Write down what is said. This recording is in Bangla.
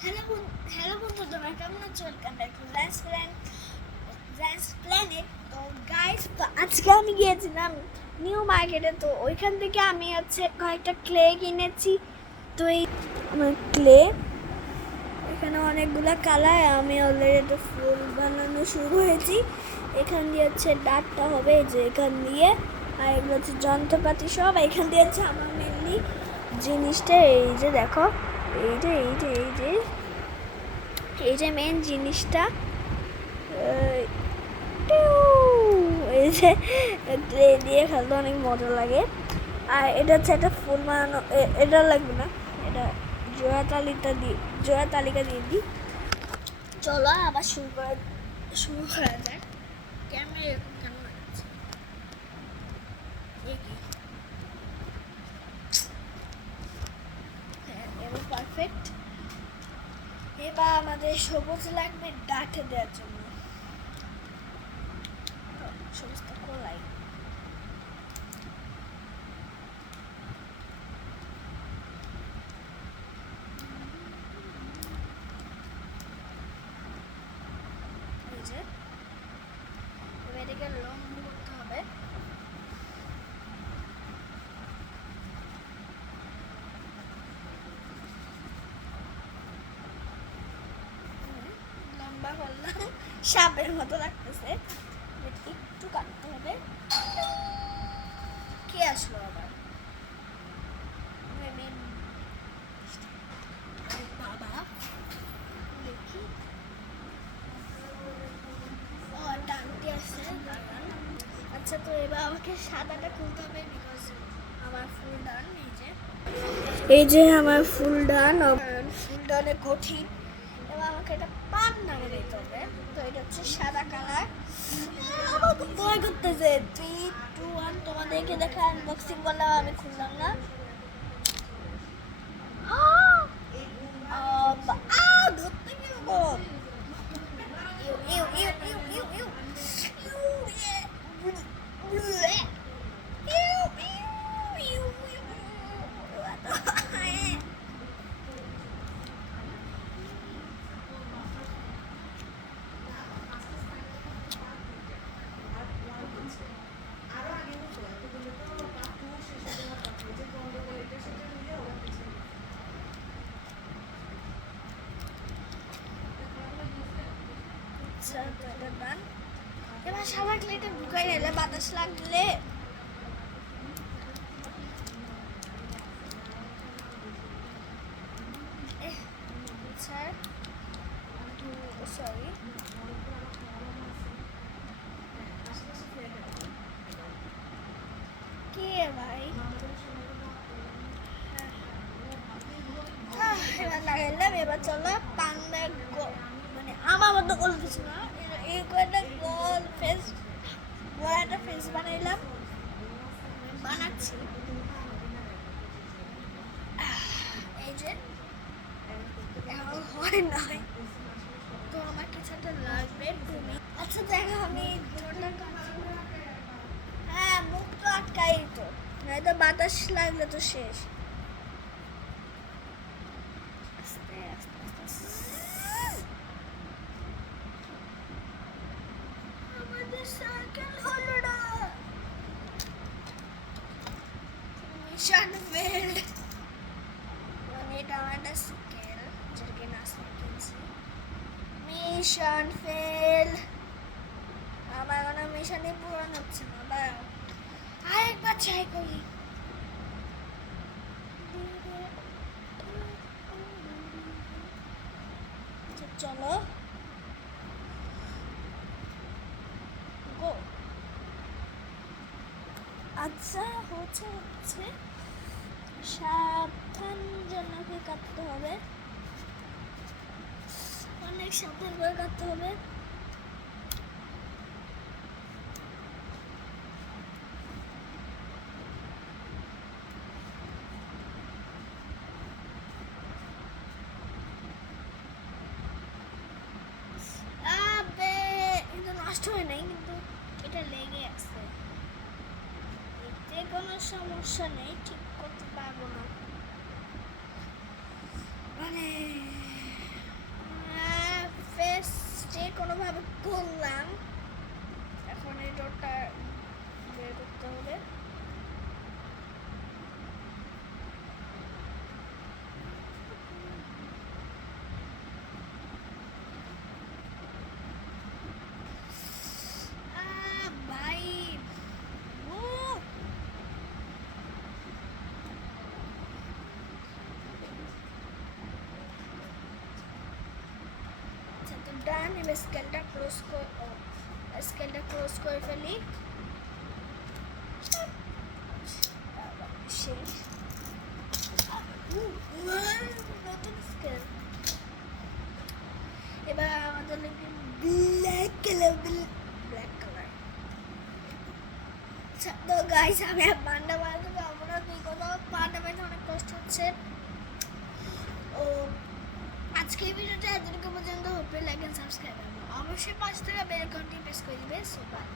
হ্যালো বন্ধু, তোমরা কেমন আছো? Welcome back to Jan's planet. তো গাইস, তো আজকে আমি গিয়েছিলাম নিউ মার্কেটে। তো ওইখান থেকে আমি কয়েকটা ক্লে কিনেছি। তো এই আমার ক্লে এখানে অনেকগুলো কালার। আমি অলরেডি একটা ফুল বানানো শুরু হয়েছি। এখান দিয়ে ডাটটা হবে এই যে এখান দিয়ে, আর এগুলো যন্ত্রপাতি সব এখান দিয়ে আমার মেনলি জিনিসটা এই যে দেখো, এই যে মেন জিনিসটা এই যে ক্লে দিয়ে খেলতে অনেক মজা লাগে। আর এটা একটা ফুল বানানো, এটা লাগবে না, এটা জোড়া তালিকা দিয়ে দিই। চলো আবার শুরু করা যাক। ক্যামেরা এরকম কেন লাগাচ্ছে? হ্যাঁ, এবার পারফেক্ট। এবার আমাদের সবুজ লাগবে ডাটে দেওয়ার জন্য। সবুজটা কোলাই এটাকে লম্ব করতে হবে। লম্বা করলাম, সাপের মতো লাগতেছে, একটু কাটতে হবে। কে আসলো আবার? বাবা দেখি, ও টানটি আছে। আচ্ছা, তো এবার আমাকে সাদাটা খুলতে হবে, বিকজ আমার ফুল ডান। এই যে আমার ফুল ডান অনেক কঠিন। এবার আমাকে এটা পান নামে দিতে হবে। তো এটা সাদা কালার। আমার খুব ভয় করতেছে। 3, 2, 1 তোমাদেরকে দেখা আনবক্সিং করলাম, আমি খুললাম না। ধরতে কিরকম? এবার সাদা ক্লেটা ঢুকাই নিলে বাতাস লাগলে সরি, কে ভাই? এবার লাগাইলাম। এবার চলো পান্ডা মানে আমার মতো গোল কিছু না, এই কয়েকটা গোল ফেস, বড় একটা ফেস বানাচ্ছি। এই যে এখন হয় নাই, তো আমার কিছু একটা লাগবে। তুমি আচ্ছা দেখো, আমি হ্যাঁ, মুখ তো আটকাই, তো নয়তো বাতাস লাগলে তো শেষ। আস্তে আস্তে আস্তে আমাদের সাইকেল হলো না। Mission failed. মানে এটা আমার একটা স্কেল, যেটাকে নাচতে কিনছি। Mission fail. আমার কোনো মিশনই পূরণ হচ্ছে না। দাঁড়াও, আরেকবার ট্রাই করি। চলো গো। আচ্ছা, হচ্ছে সাবধান জনকে কাটতে হবে, অনেক সাবধান করে কাটতে হবে। নষ্ট হয় নাই, কিন্তু এটা লেগে আছে। এতে কোনো সমস্যা নেই, ঠিক করতে পারবো না। মানে খুললাম, এখন এই ডোরটা বের করতে হবে। ভাই আচ্ছা, তো ডান। এবার স্কেলটা ক্লোজ করে ফেলি। শেষ। নতুন স্কেল। এবার আমাদের লাগবে ব্ল্যাক কালার। তো গাইস, আমি আর পান্ডা বানাতে পারবো না, তুই কোথাও পান্ডা বানাতে অনেক কষ্ট হচ্ছে। ও আজকে এই ভিডিওটা এতটুকু পর্যন্ত। হোপে লাইক এন্ড সাবস্ক্রাইব, অবশ্যই 5 টাকা বেল আইকনটি প্রেস করে দিবে। So by.